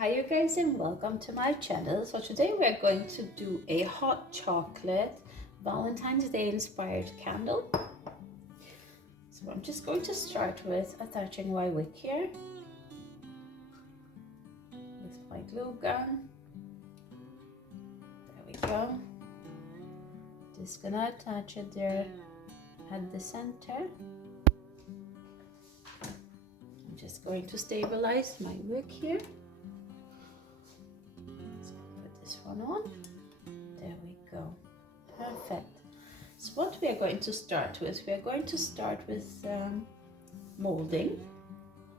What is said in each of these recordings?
Hi you guys and welcome to my channel. So today we are going to do a hot chocolate Valentine's Day inspired candle. So I'm just going to start with attaching my wick here with my glue gun. There we go. Just gonna attach it there at the center. I'm just going to stabilize my wick here. One on. There we go. Perfect. So what we are going to start with, molding,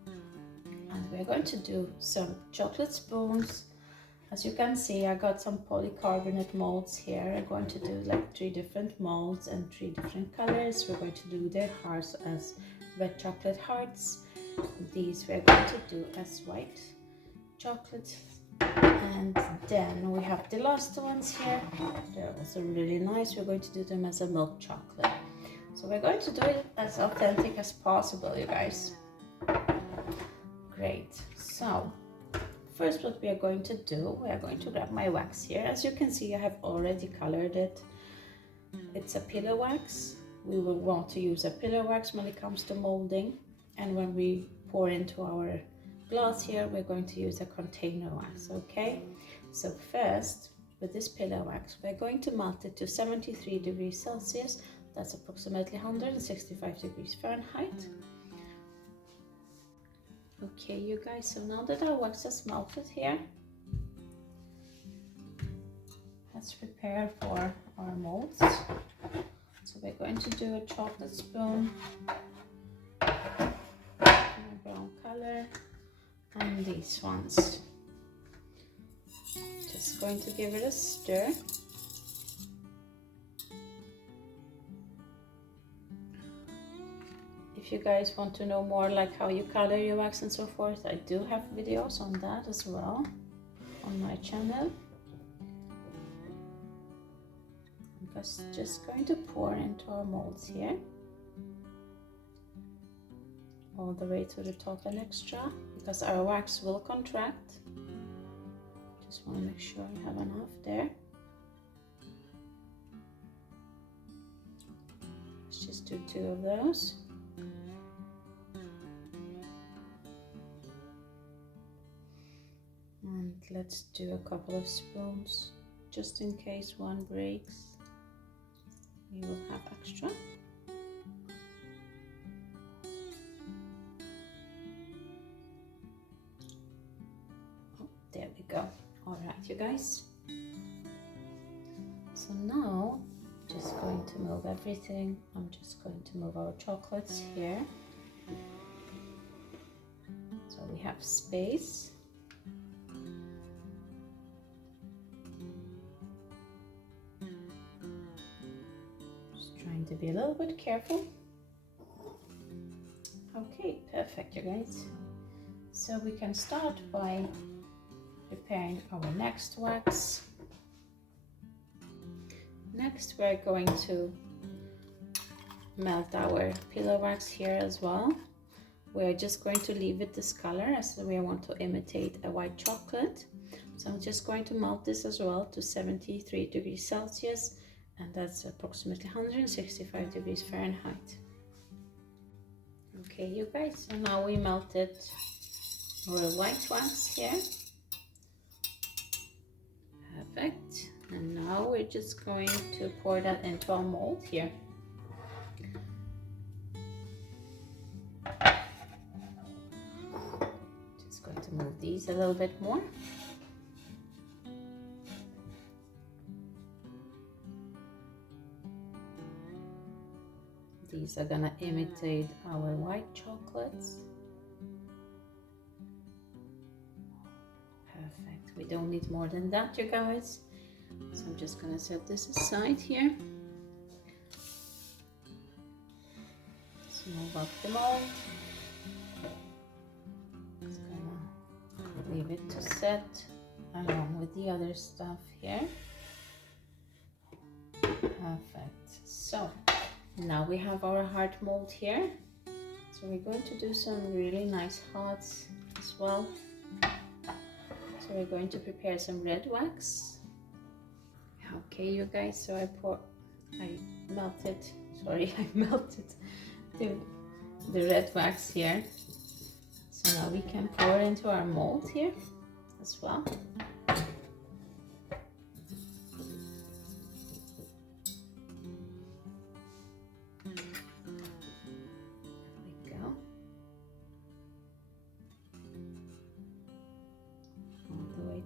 and we're going to do some chocolate spoons. As you can see, I got some polycarbonate molds here. I'm going to do like 3 different molds and 3 different colors. We're going to do their hearts as red chocolate hearts. These we're going to do as white chocolate. And then we have the last ones here. They're also really nice. We're going to do them as a milk chocolate. So we're going to do it as authentic as possible, you guys. Great. So first what we are going to do, we are going to grab my wax here. As you can see, I have already colored it. It's a pillow wax. We will want to use a pillow wax when it comes to molding. And when we pour into our glass here, we're going to use a container wax. Okay, so first with this pillow wax, we're going to melt it to 73 degrees Celsius. That's approximately 165 degrees Fahrenheit. Okay, you guys, so now that our wax is melted here, let's prepare for our molds. So we're going to do a chocolate spoon in a brown color. And these ones, just going to give it a stir. If you guys want to know more like how you color your wax and so forth, I do have videos on that as well on my channel. I'm just going to pour into our molds here, all the way to the top and extra, because our wax will contract. Just want to make sure you have enough there. Let's just do 2 of those. And let's do a couple of spoons, just in case one breaks, you will have extra. There we go. All right, you guys. So now, just going to move everything. I'm just going to move our chocolates here. So we have space. Just trying to be a little bit careful. Okay, perfect, you guys. So we can start by preparing our next wax. Next, we're going to melt our pillow wax here as well. We're just going to leave it this color as we want to imitate a white chocolate. So I'm just going to melt this as well to 73 degrees Celsius, and that's approximately 165 degrees Fahrenheit. Okay, you guys, so now we melted our white wax here. Perfect. And now we're just going to pour that into our mold here. Just going to move these a little bit more. These are gonna imitate our white chocolates. Perfect. We don't need more than that, you guys. So I'm just gonna set this aside here. Let's move up the mold. Just gonna leave it to set along with the other stuff here. Perfect. So now we have our heart mold here. So we're going to do some really nice hearts as well. So we're going to prepare some red wax. Okay, you guys, so I melted the red wax here. So now we can pour into our mold here as well.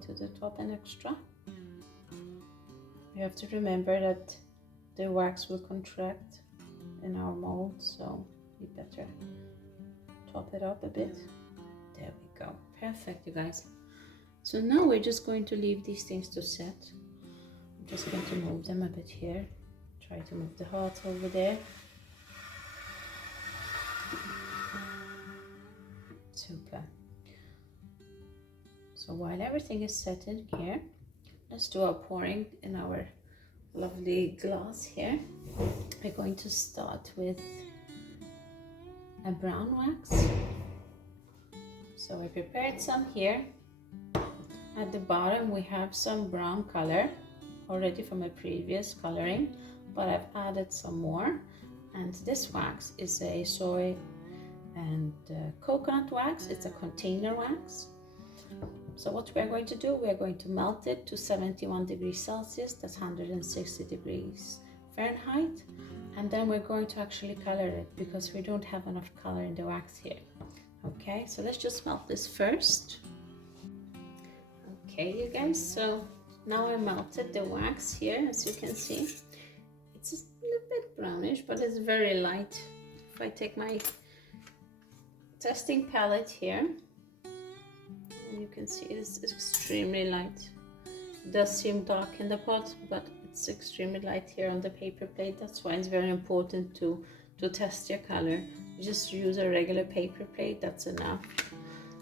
To the top and extra. You have to remember that the wax will contract in our mold, so you better top it up a bit. There we go. Perfect, you guys. So now we're just going to leave these things to set. I'm just going to move them a bit here. Try to move the heart over there. Super. So while everything is set in here, let's do our pouring in our lovely glass here. We're going to start with a brown wax. So I prepared some here. At the bottom we have some brown color already from a previous coloring, but I've added some more. And this wax is a soy and coconut wax. It's a container wax. So what we're going to do, we're going to melt it to 71 degrees Celsius, that's 160 degrees Fahrenheit, and then we're going to actually color it because we don't have enough color in the wax here. Okay, so let's just melt this first. Okay, you guys, so now I melted the wax here, as you can see. It's a little bit brownish, but it's very light. If I take my testing palette here, you can see it's extremely light. It does seem dark in the pot, but it's extremely light here on the paper plate. That's why it's very important to test your color. You just use a regular paper plate, that's enough.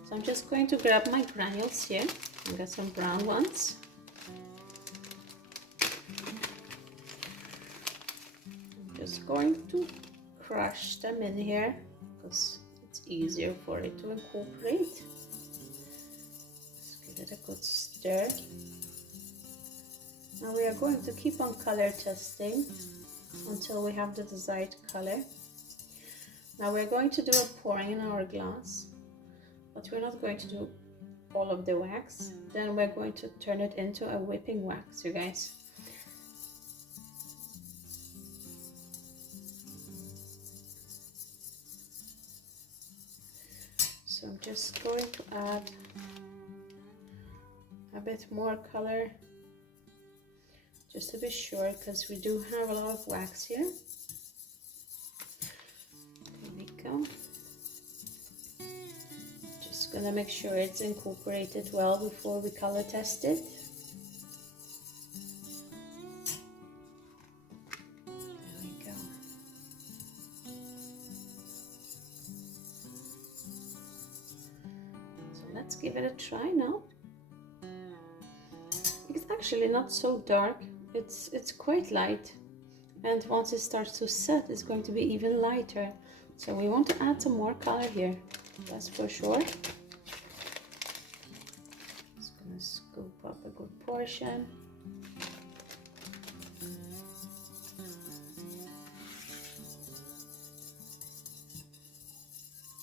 So I'm just going to grab my granules here. I got some brown ones. I'm just going to crush them in here because it's easier for it to incorporate. Give it a good stir. Now we are going to keep on color testing until we have the desired color. Now we're going to do a pouring in our glass, but we're not going to do all of the wax. Then we're going to turn it into a whipping wax, you guys. So I'm just going to add a bit more color just to be sure, because we do have a lot of wax here. There we go. Just gonna make sure it's incorporated well before we color test it. There we go. So let's give it a try now. It's actually not so dark, it's quite light, and once it starts to set it's going to be even lighter, so we want to add some more color here, that's for sure. Just gonna scoop up a good portion.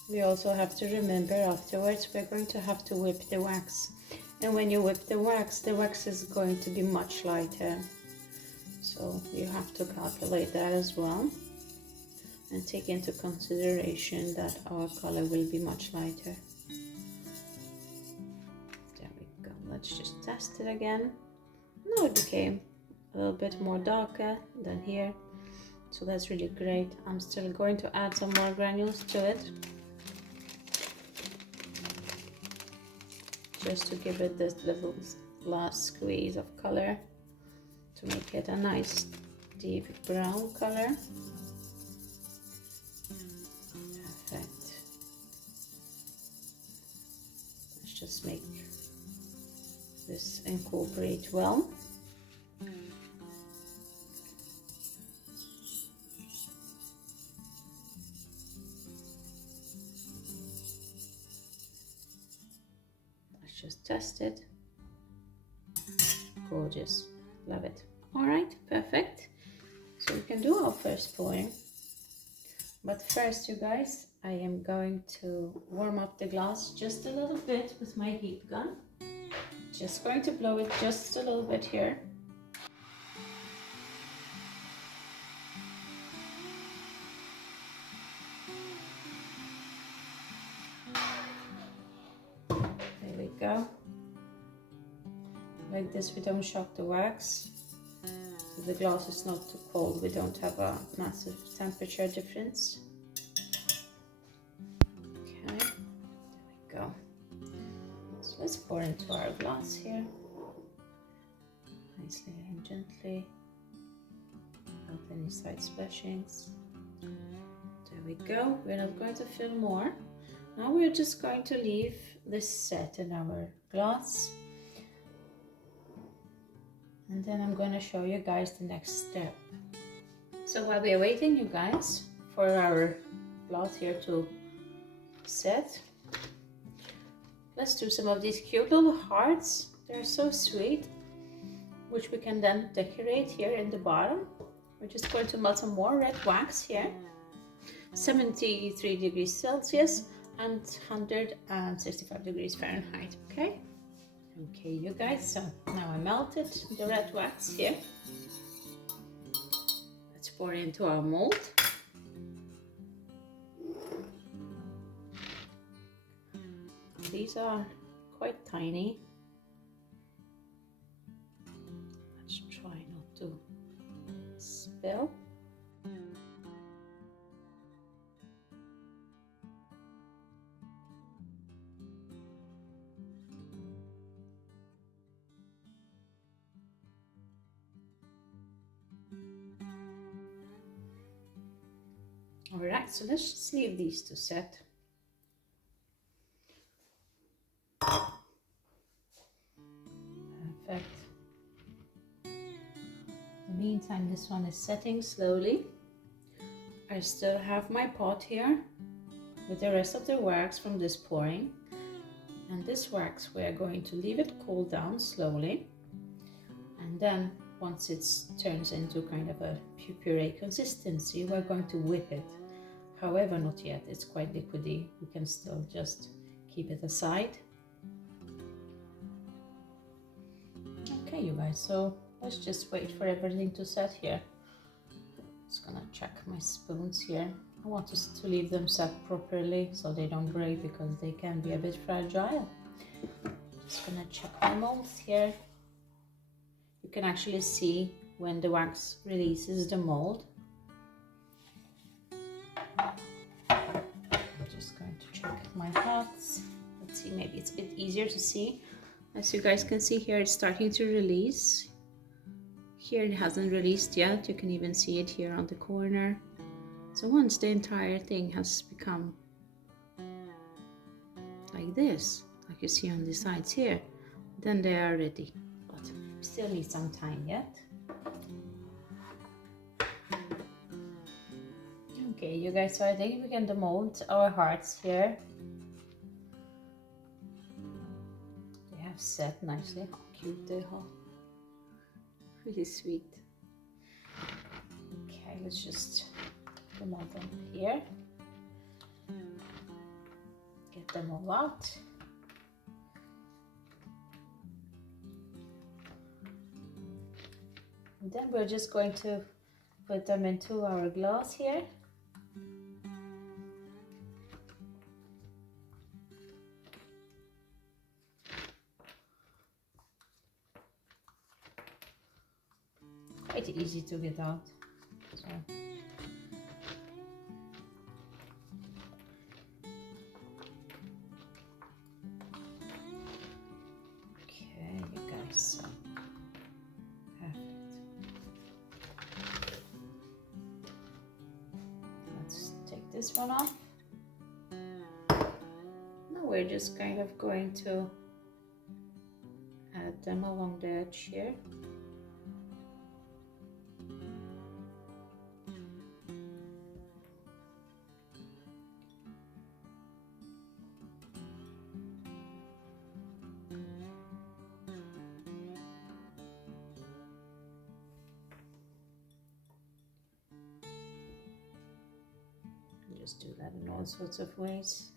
We also have to remember afterwards we're going to have to whip the wax. And when you whip the wax is going to be much lighter. So you have to calculate that as well. And take into consideration that our color will be much lighter. There we go. Let's just test it again. Now it became a little bit more darker than here. So that's really great. I'm still going to add some more granules to it, just to give it this little last squeeze of color to make it a nice deep brown color. Perfect. Let's just make this incorporate well. Just test it. gorgeous. Love it. All right, perfect. So we can do our first pouring. But first, you guys, I am going to warm up the glass just a little bit with my heat gun. Just going to blow it just a little bit here. There we go. Like this, we don't shock the wax. So the glass is not too cold. We don't have a massive temperature difference. Okay, there we go. So let's pour into our glass here. Nicely and gently, without any side splashings. There we go. We're not going to fill more. Now we're just going to leave this set in our glass. And then I'm going to show you guys the next step. So while we are waiting, you guys, for our glass here to set, let's do some of these cute little hearts. They're so sweet, which we can then decorate here in the bottom. We're just going to melt some more red wax here. 73 degrees Celsius and 165 degrees Fahrenheit, okay? Okay, you guys, so now I melted the red wax here. Let's pour it into our mold. These are quite tiny. Let's try not to spill. Alright, so let's just leave these to set. Perfect. In the meantime, this one is setting slowly. I still have my pot here with the rest of the wax from this pouring. And this wax, we are going to leave it cool down slowly. And then once it turns into kind of a puree consistency, we're going to whip it. However, not yet, it's quite liquidy. We can still just keep it aside. Okay, you guys, so let's just wait for everything to set here. Just gonna check my spoons here. I want us to leave them set properly so they don't break because they can be a bit fragile. Just gonna check my molds here. You can actually see when the wax releases the mold. I'm just going to check my pots. Let's see, maybe it's a bit easier to see. As you guys can see here, it's starting to release. Here it hasn't released yet. You can even see it here on the corner. So once the entire thing has become like this, like you see on the sides here, then they are ready. But we still need some time yet. Okay, you guys, so I think we can demold our hearts here. They have set nicely. How cute they are. Really sweet. Okay, let's just demold them here. Get them all out. And then we're just going to put them into our glass here. Quite easy to get out. So. Okay, you guys, so perfect. Let's take this one off. Now we're just kind of going to add them along the edge here. just do that in all sorts of ways.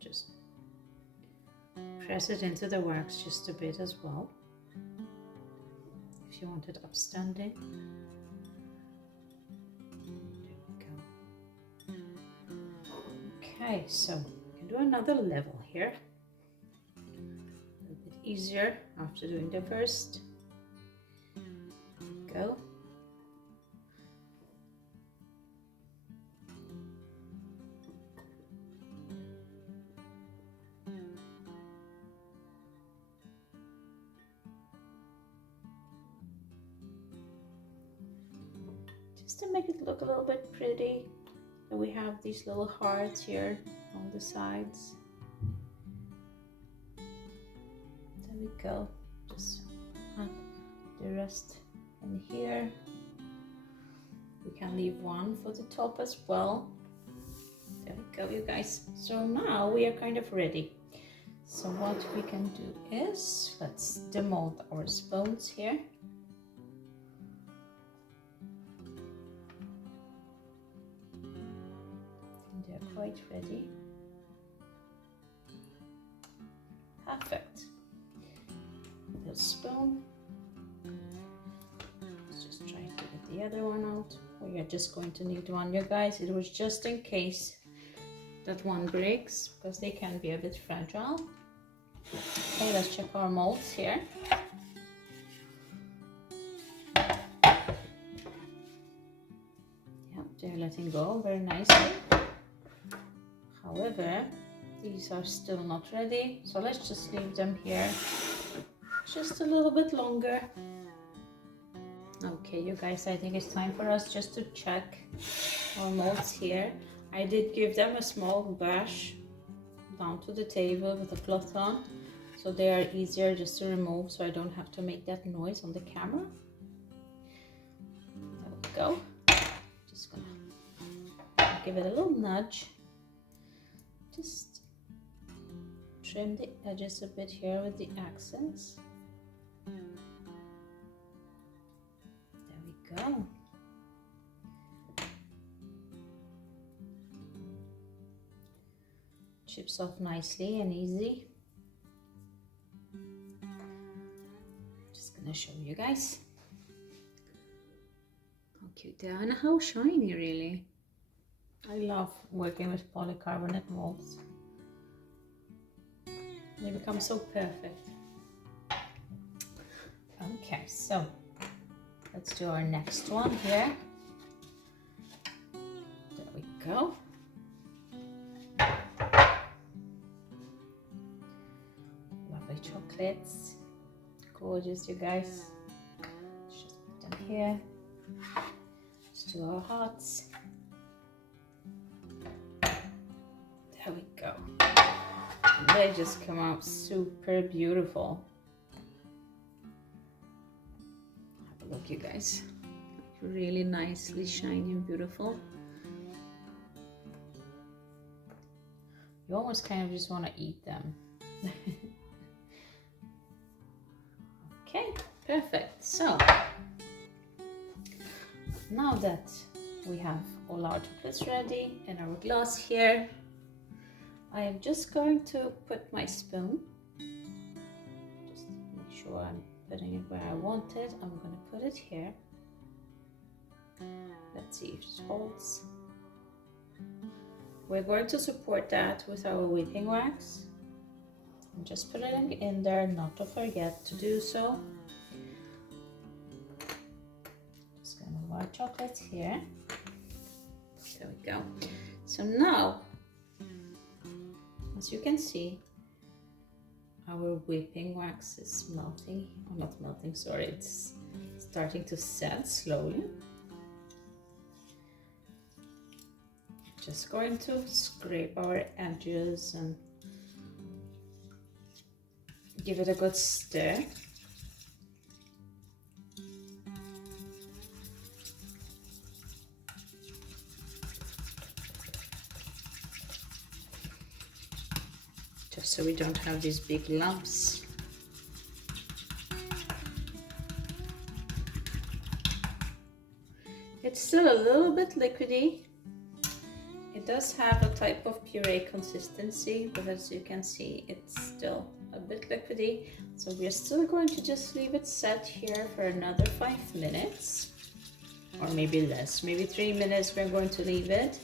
Just press it into the wax just a bit as well, if you want it upstanding. There we go. Okay, so we can do another level here. A little bit easier after doing the first. Go. Just to make it look a little bit pretty, and we have these little hearts here on the sides. There we go. Just add the rest in here. We can leave one for the top as well. There we go, you guys. So now we are kind of ready. So what we can do is, let's demold our spoons here. Quite ready. Perfect. The spoon. Let's just try to get the other one out. We are just going to need one, you guys. It was just in case that one breaks, because they can be a bit fragile. Okay, let's check our molds here. Yeah, they're letting go very nicely. However, these are still not ready, so let's just leave them here just a little bit longer. Okay, you guys, I think it's time for us just to check our molds here. I did give them a small brush down to the table with a cloth on, so they are easier just to remove, so I don't have to make that noise on the camera. There we go. Just gonna give it a little nudge. Just trim the edges a bit here with the accents. There we go. Chips off nicely and easy. Just gonna show you guys how cute they are and how shiny, really. I love working with polycarbonate molds. They become so perfect. Okay, so let's do our next one here. There we go. Lovely chocolates. Gorgeous, you guys. Let's just put them here. Let's do our hearts. There we go. They just come out super beautiful. Have a look, you guys. Really nicely shiny and beautiful. You almost kind of just want to eat them. Okay, perfect. So now that we have all our chocolates ready and our glass here, I am just going to put my spoon, just make sure I'm putting it where I want it. I'm going to put it here. Let's see if it holds. We're going to support that with our whipping wax. And just put it in there, not to forget to do so. Just going to move our chocolates here. There we go. So now, as you can see, our whipping wax is melting, or not melting, sorry, it's starting to set slowly. Just going to scrape our edges and give it a good stir. so we don't have these big lumps. It's still a little bit liquidy. It does have a type of puree consistency, but as you can see, it's still a bit liquidy. So we're still going to just leave it set here for another 5 minutes, or maybe less, maybe 3 minutes we're going to leave it.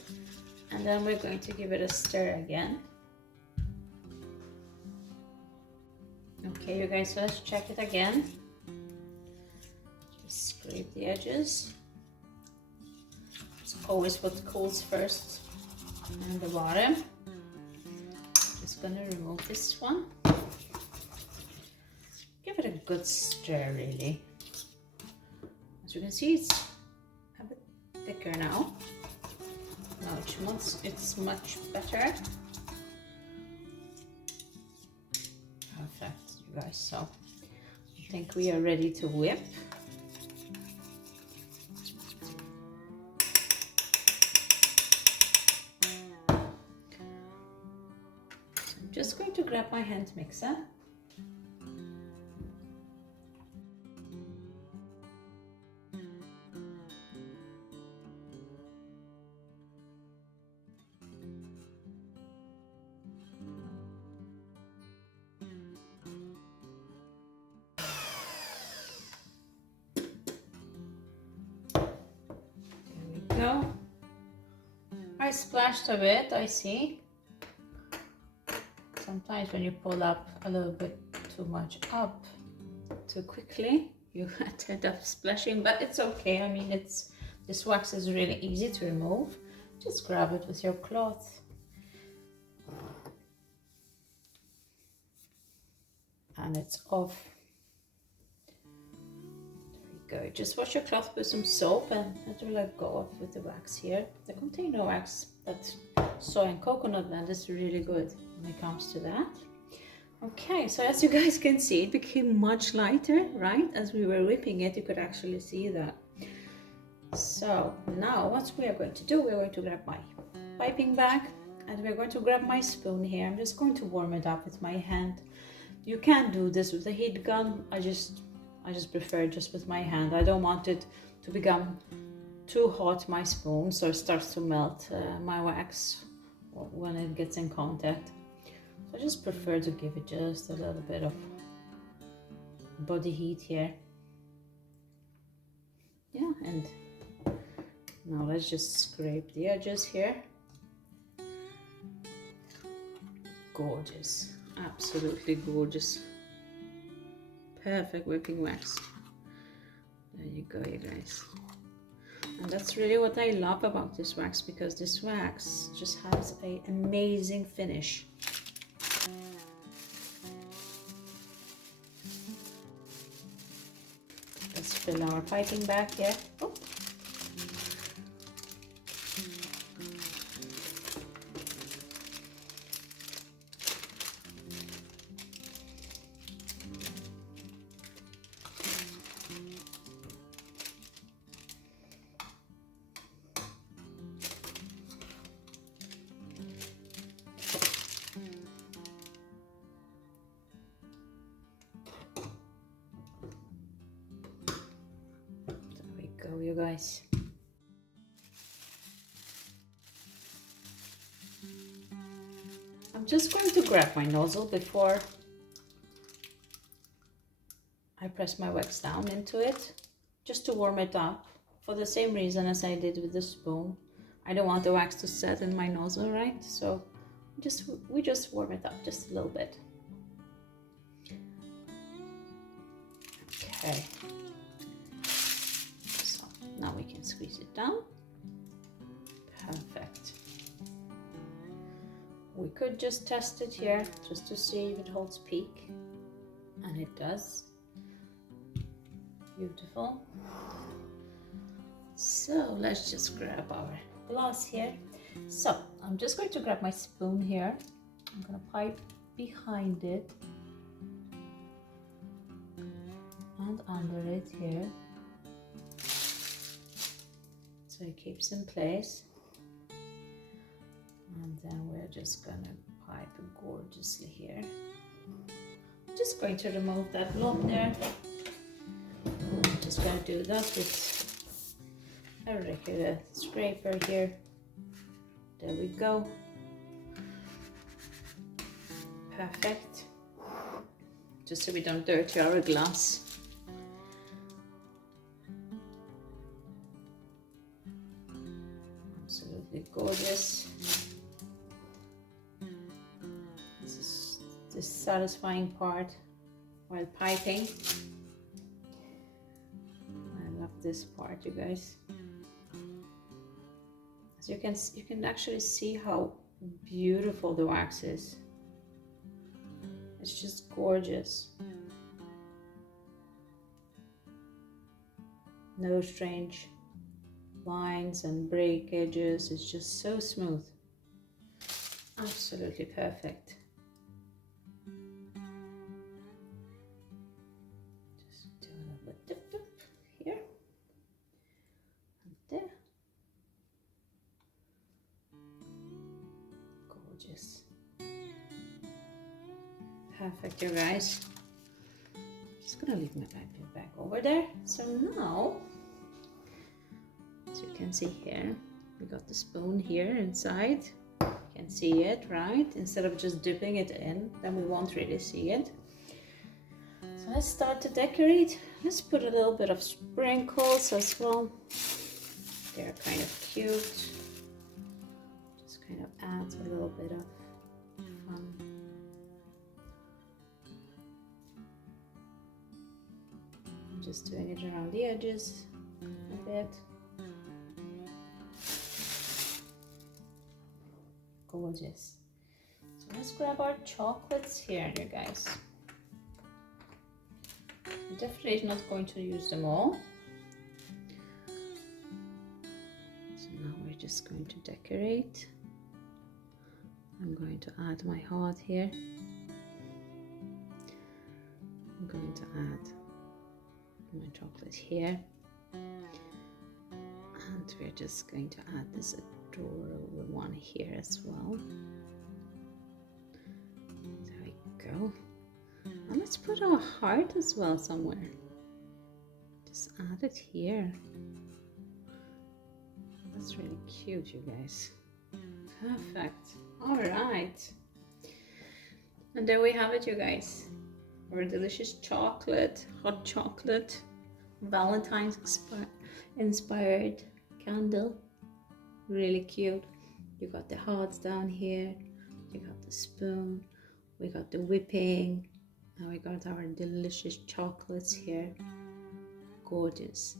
And then we're going to give it a stir again. Okay, you guys, so let's check it again. Just scrape the edges. It's always what cools first. And the bottom. Just gonna remove this one. Give it a good stir, really. As you can see, it's a bit thicker now. Now it's much better. Perfect, you guys. So I think we are ready to whip. Just going to grab my hand mixer. There we go. I splashed a bit, I see. Sometimes when you pull up a little bit too much up too quickly, you end up splashing, but it's okay. I mean, this wax is really easy to remove. Just grab it with your cloth. And it's off. There you go. Just wash your cloth with some soap and it will let go off with the wax here. The container wax, that soy and coconut blend, is really good when it comes to that. Okay, so as you guys can see, it became much lighter, right? As we were whipping it, you could actually see that. So now what we are going to do, we're going to grab my piping bag and we're going to grab my spoon here. I'm just going to warm it up with my hand. You can do this with a heat gun. I just prefer just with my hand. I don't want it to become too hot, my spoon, so it starts to melt my wax when it gets in contact. So I just prefer to give it just a little bit of body heat here. Yeah, and now let's just scrape the edges here. Gorgeous, absolutely gorgeous. Perfect whipping wax. There you go, you guys. And that's really what I love about this wax, because this wax just has an amazing finish. Let's fill our piping bag here. Oh. Go, you guys. I'm just going to grab my nozzle before I press my wax down into it, just to warm it up, for the same reason as I did with the spoon. I don't want the wax to set in my nozzle, right? So we just warm it up just a little bit. Okay. Now we can squeeze it down. Perfect. We could just test it here just to see if it holds peak, and it does. Beautiful. So let's just grab our glass here. So I'm just going to grab my spoon here. I'm going to pipe behind it and under it here, so it keeps in place. And then we're just gonna pipe gorgeously here. I'm just going to remove that blob there. I'm just going to do that with a regular scraper here. There we go. Perfect. Just so we don't dirty our glass. Absolutely gorgeous. This is the satisfying part while piping. I love this part, you guys. As you can actually see how beautiful the wax is. It's just gorgeous. No strange lines and breakages. It's just so smooth. Absolutely perfect. Just do a little bit dip here and there. Gorgeous. Perfect, you guys. Just gonna leave my piping back over there. So now, as you can see here, we got the spoon here inside. You can see it, right? Instead of just dipping it in, then we won't really see it. So let's start to decorate. Let's put a little bit of sprinkles as well. They're kind of cute. Just kind of adds a little bit of fun. Just doing it around the edges a bit. Gorgeous. So let's grab our chocolates here, you guys. I'm definitely not going to use them all. So now we're just going to decorate. I'm going to add my heart here. I'm going to add my chocolate here, and we're just going to add this adorable one here as well. There we go. And let's put our heart as well somewhere. Just add it here. That's really cute, you guys. Perfect. All right, and there we have it, you guys. Our delicious chocolate, hot chocolate, Valentine's inspired candle. Really cute. You got the hearts down here, you got the spoon, we got the whipping, and we got our delicious chocolates here. Gorgeous.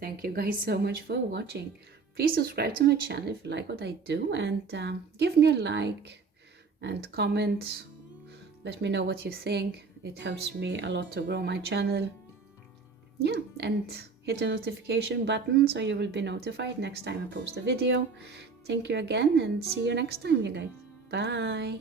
Thank you guys so much for watching. Please subscribe to my channel if you like what I do, and give me a like and comment. Let me know what you think. It helps me a lot to grow my channel. Yeah, and hit the notification button so you will be notified next time I post a video. Thank you again, and see you next time, you guys. Bye.